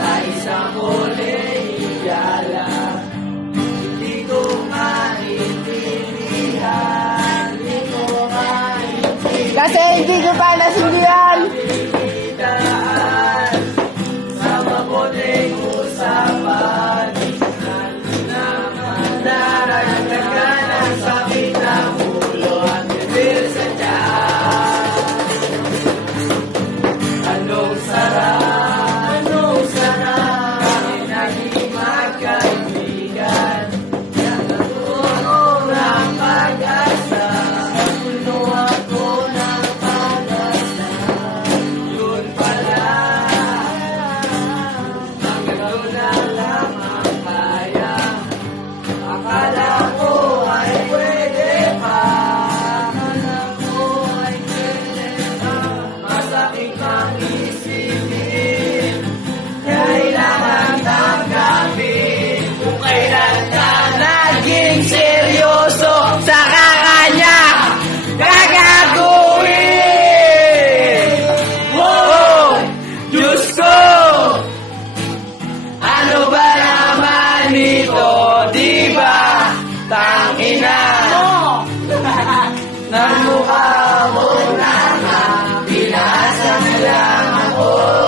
Sa isang kolehiyala, hindi ko maintindihan, Kasi hindi ko pa nasindihan. sa mabuting usapan, daragdagan ang sakit ng ulo at bibir sa tiyan. Anong sarap kahit naging magkaibigan, natuturo ng pag-asa, puno ako ng pag-asa. Yun pala, ang gano'n na lamang kaya. Akala ko ay pwede pa, masakit ang isipin, kailangan tanggapin. Kung kailan ka naging seryoso sa kakanya, gagaguhin. Oh, Diyos ko, ano ba naman ito, di ba? Tangina ng mukha mo na nga, pinasa na lang ako.